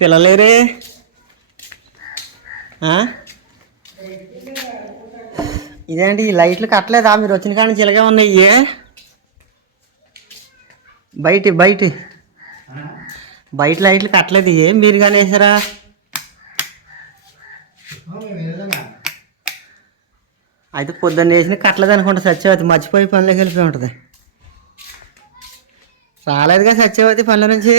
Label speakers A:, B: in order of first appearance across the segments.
A: పిల్లలేరే ఇదేంటి ఈ లైట్లు కట్టలేదా? మీరు వచ్చిన కానీ చిలగా ఉన్నాయి. బయట బయట. బయట లైట్లు కట్టలేదు. ఏ మీరు కానీ వేసారా? అయితే పొద్దున్న వేసిన కట్టలేదు అనుకుంటా. సత్యవతి మర్చిపోయి పనిలోకి వెళ్ళిపోయి ఉంటుంది. రాలేదుగా సత్యవతి పనుల నుంచి?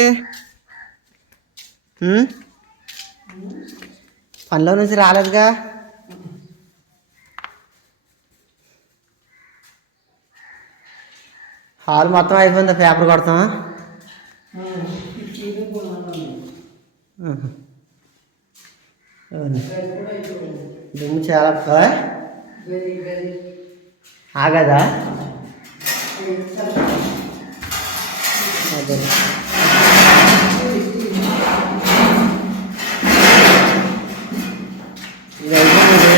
A: పనిలో నుంచి రాలేదుగా. హాల్ మొత్తం అయిపోయిందా? పేపర్ కొడతామా దుమ్ము చాలా ఆగదా? అదే ఇది అయిపోయింది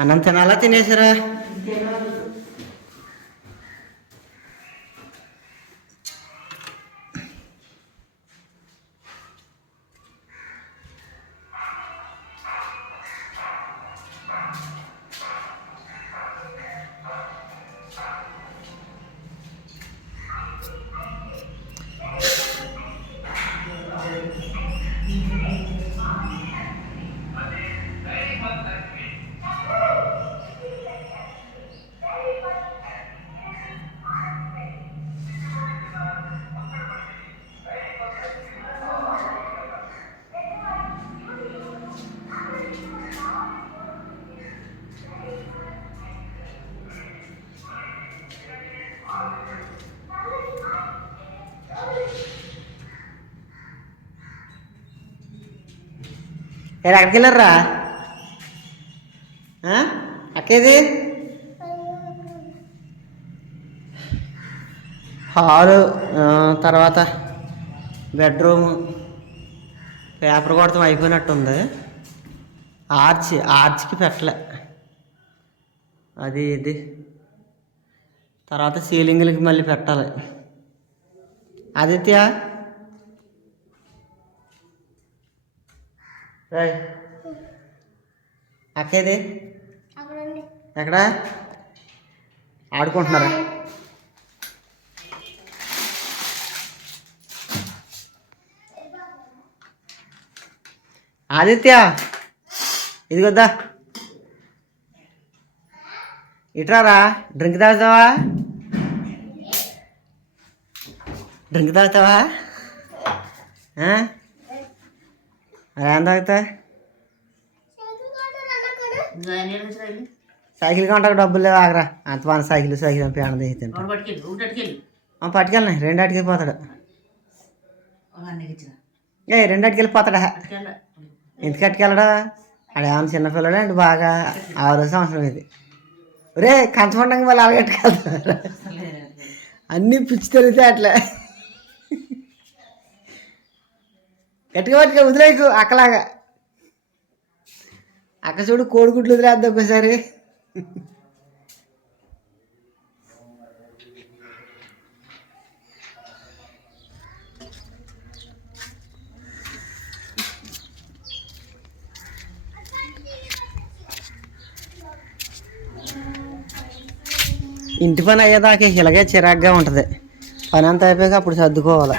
A: అన్నం తినాలా తినేసారా ఏ ఎక్కడికి వెళ్ళారా అక్కేది? హాలు తర్వాత బెడ్రూమ్ పేపర్ కొడతాం అయిపోయినట్టుంది. ఆర్చ్ ఆర్చ్కి పెట్టలే. అది ఇది. తర్వాత సీలింగ్లకి మళ్ళీ పెట్టాలి. ఆదిత్య? రాయ్ అక్కేది? ఎక్కడ? ఆడుకుంటున్నారా? ఆదిత్య ఇదిగొద్దా ఇట్రారా? డ్రింక్ తాగుతావా? డ్రింక్ తాగుతావా? ఏం తాగుతా సైకిల్ కొంటాక డబ్బులు లేవు ఆగరా. అంత మన సైకిల్ సైకిల్ పేడ పట్టుకెళ్ళినా రెండు అటుకి పోతాడు. ఏ రెండు అటుకి వెళ్ళిపోతాడా ఎందుకు అట్టుకెళ్ళడా ఆడ ఏమన్నా చిన్నపిల్లడు అంటే బాగా? ఆరు సంవత్సరం ఇది. రే కంచమండంగా మళ్ళీ అలగట్టుకెళ్తారు అన్నీ పిచ్చి తెలితే అట్లా. గట్టిగా పట్టుగా వదిలేకు అక్కలాగా. అక్క చూడు కోడిగుడ్లు వదిలేద్దాం ఒకసారి ఇంటి పని అయ్యేదాకా ఇలాగే చిరాగ్గా ఉంటుంది. పని అంతా అయిపోయాక అప్పుడు సర్దుకోవాలి.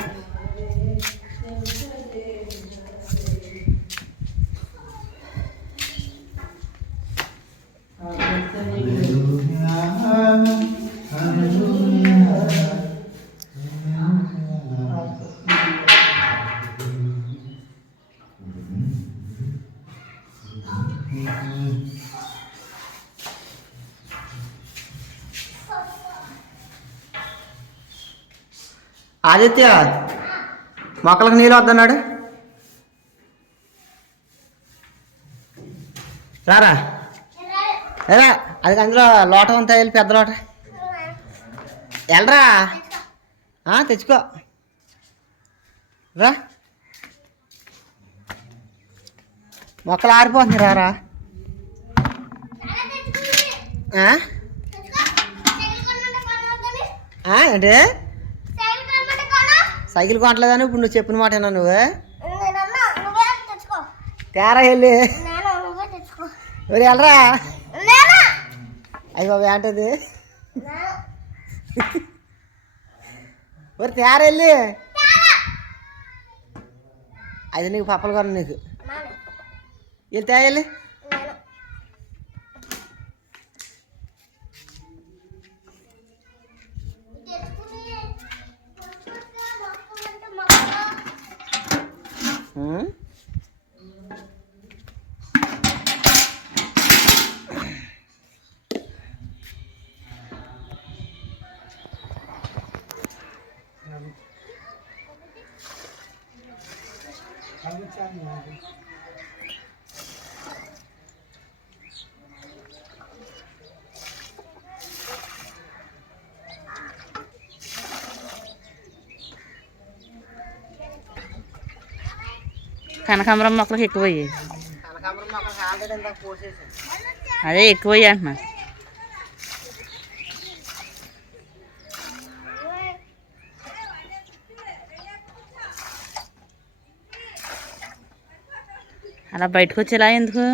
A: ఆదిత్య మొక్కలకు నీళ్ళు వద్దన్నాడు. రారా? ఏరా అది అందులో లోట అంతా వెళ్ళి పెద్ద లోట. వెళ్ళరా ఆ, తెచ్చుకో. రా. మొక్కలు ఆరిపోతుంది రారా. ఆ? సైకిల్ కొనట్లేదని ఇప్పుడు నువ్వు చెప్పిన మాట నువ్వు? తేరా వెళ్ళి. ఎవరు వెళ్ళరా? అయ్యి బాబు ఏంటది? ఎవరు తేరా వెళ్ళి? అది నీకు పప్పలు కొన నీకు. వెళ్ళి తే వెళ్ళి.
B: కనకాంబరం మొక్కలకు ఎక్కువ అయ్యాయి
A: మొక్కలు
B: అదే ఎక్కువ అయ్యాయి అంటున్నా. అలా బయటకు వచ్చేలా ఎందుకు?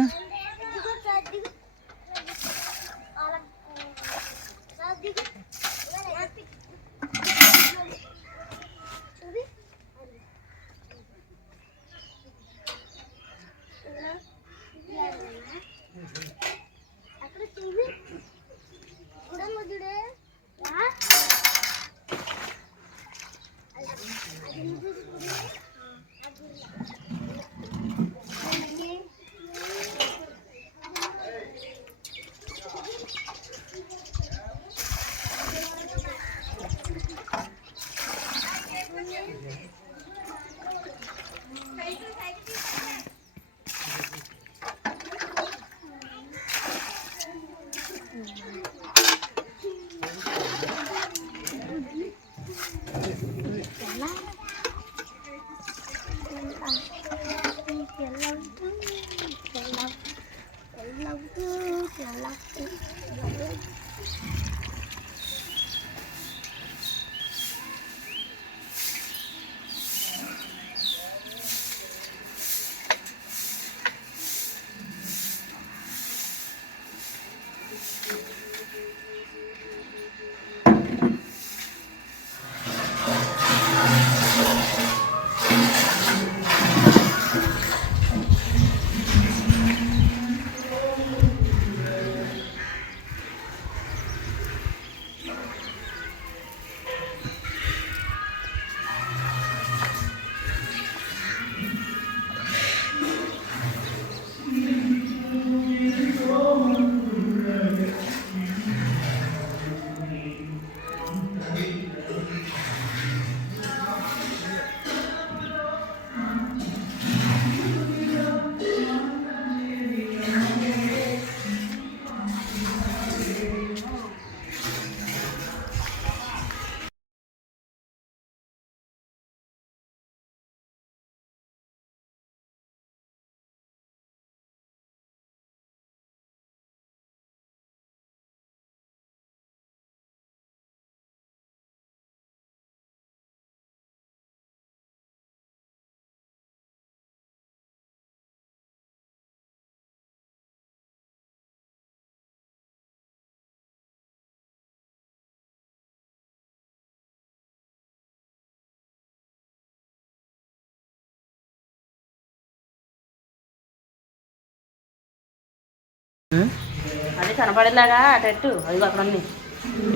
B: కనపడేలాగా అటట్టు. అది అక్కడ ఉంది.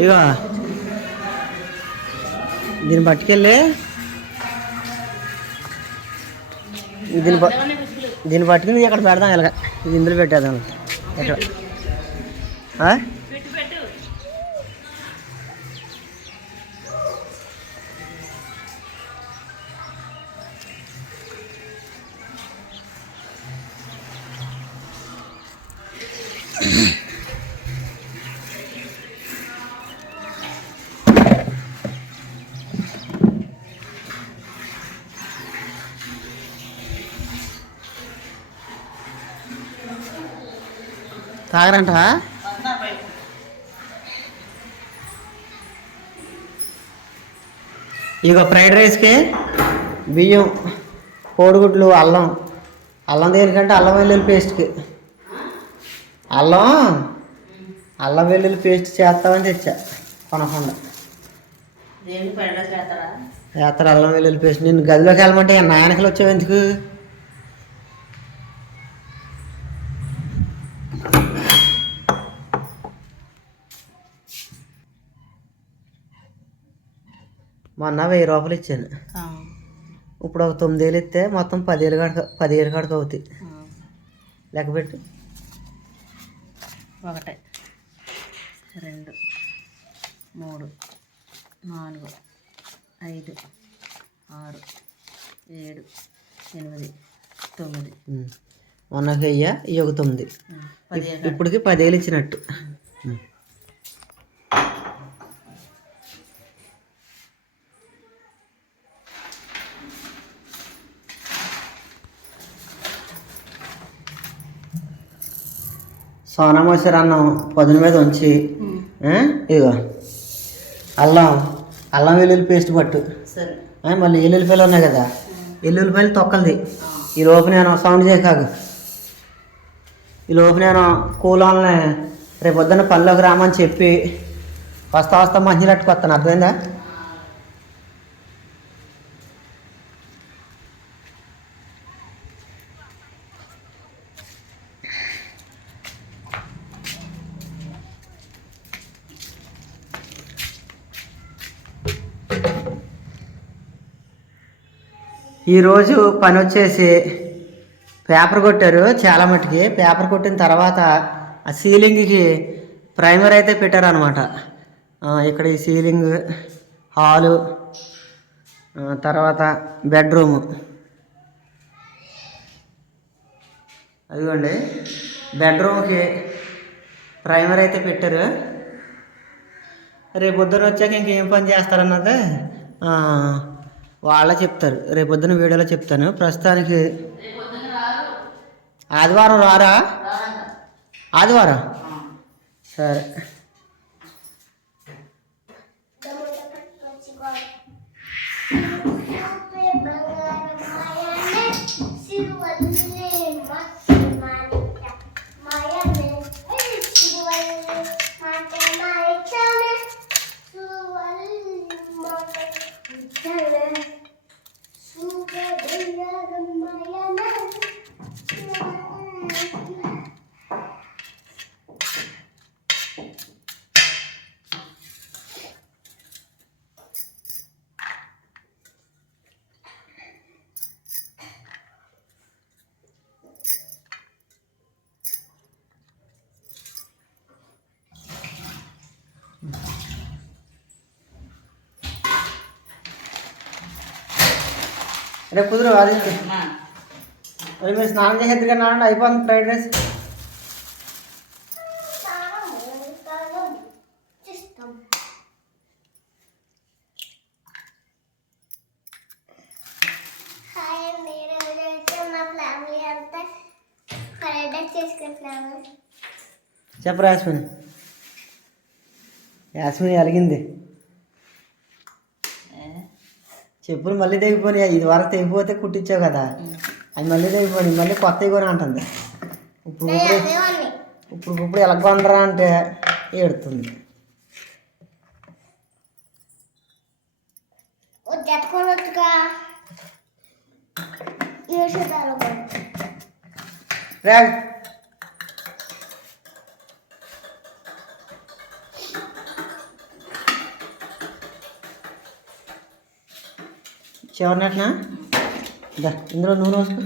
A: ఇగో దీన్ని పట్టుకెళ్ళి దీన్ని ప- దీన్ని పట్టుకుని ఇక్కడ పెడదాం ఇలాగ. ఇందులో పెట్టేద్దాం. ఇక్కడ. సాగరంట ఇక ఫ్రైడ్ రైస్కి బియ్యం కోడిగుడ్లు అల్లం. అల్లం దేనికంటే అల్లం వెల్లుల్లి పేస్ట్కి. అల్లం? అల్లం వెల్లుల్లి పేస్ట్ చేస్తామని తెచ్చా. కొనకుండా
B: చేస్తారు
A: అల్లం వెల్లుల్లి పేస్ట్? నేను గదిలోకి వెళ్ళమంటే నాయనకలు వచ్చావు ఎందుకు? మొన్న వెయ్యి రూపాయలు ఇచ్చాను ఇప్పుడు ఒక తొమ్మిదేళ్ళు ఇస్తే మొత్తం పదివేలు కాడక పదివేలు కాడక అవుతాయి. లెక్క పెట్టు.
B: ఒకటి. రెండు మూడు నాలుగు ఐదు ఆరు ఏడు ఎనిమిది తొమ్మిది.
A: మొన్న వెయ్యి ఈ ఒక తొమ్మిది ఇప్పటికి పదివేలు ఇచ్చినట్టు. ఉం. సోనా మసూరి అన్నం పొద్దున మీద ఉంచి ఇదిగో అల్లం అల్లం వెల్లుల్లి పేస్ట్ పట్టు. మళ్ళీ ఎల్లుల్లిపాయలు ఉన్నాయి కదా ఎల్లుల్లిపాయలు తొక్కలది. ఈ లోపు నేను సౌండ్ చేయకాకు ఈ లోపు నేను కూలాలని రేపు పొద్దున్న పనిలోకి రామని చెప్పి వస్తా వస్తా మంచి వస్తాను అర్థమైందా? ఈరోజు పని వచ్చేసి పేపర్ కొట్టారు చాలా మట్టుకి పేపర్ కొట్టిన తర్వాత ఆ సీలింగ్కి ప్రైమర్ అయితే పెట్టారనమాట ఇక్కడ ఈ సీలింగ్ హాలు తర్వాత బెడ్రూము. అదిగోండి. బెడ్రూమ్కి ప్రైమర్ అయితే పెట్టారు. రేపు పొద్దున వచ్చాక ఇంకేం పని చేస్తారన్నది? వాళ్ళే చెప్తారు. రేపు పొద్దున వీడియోలో చెప్తాను. ప్రస్తుతానికి ఆదివారం రారా? ఆదివారం? సరే. రేపు కుదురు అది మరి మీరు స్నానం చేసేది నాన్న అయిపోతుంది ఫ్రైడ్ రైస్. చెప్పరు యాస్మిన్. యాస్మిన్ అలిగింది. చెప్పులు మళ్ళీ తెగిపోయి ఇది వరకు తెగిపోతే కుట్టించావు కదా. అది మళ్ళీ తెగిపోయి మళ్ళీ కొత్త కొని అంటుంది. ఇప్పుడు ఇప్పుడు ఇప్పుడు ఎలా కొనరా అంటే ఏడుతుంది. రా చివరినట్నా దా ఇందులో నూనె వేసుకో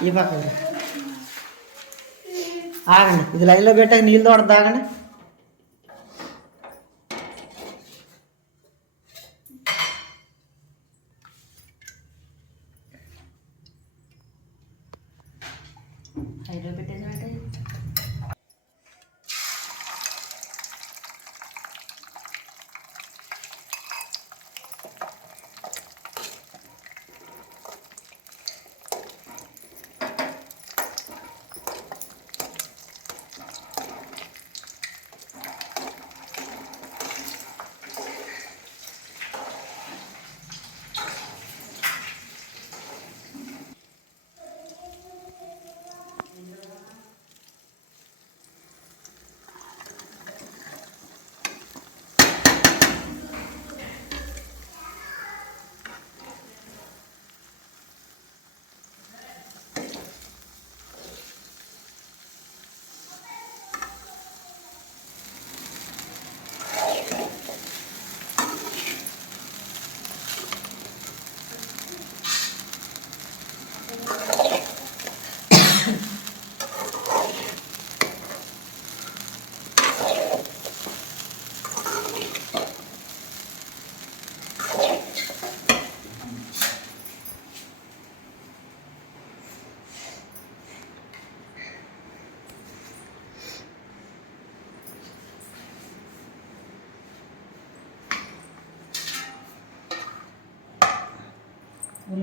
A: ఈ పక్క ఆగండి ఇది లైన్లో పెట్టాక నీళ్ళు తోడ తాగండి
B: హైలో పెట్టేసినట్టు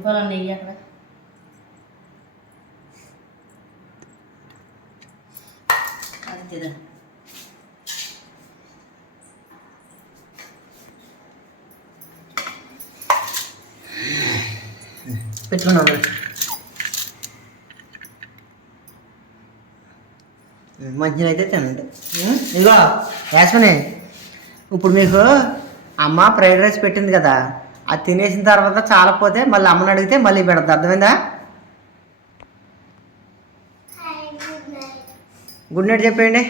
C: ఇంకోలా నెయ్యి అక్కడ.
A: పెట్టుకున్నాం మంచిగా అయితే తినండి? ఇదిగో యాస్మని ఇప్పుడు మీకు అమ్మ ఫ్రైడ్ రైస్ పెట్టింది కదా. అది తినేసిన తర్వాత చాలకపోతే మళ్ళీ అమ్మని అడిగితే మళ్ళీ పెడతా. అర్థమైందా?
B: గుడ్ నైట్
A: గుడ్ నైట్ చెప్పండి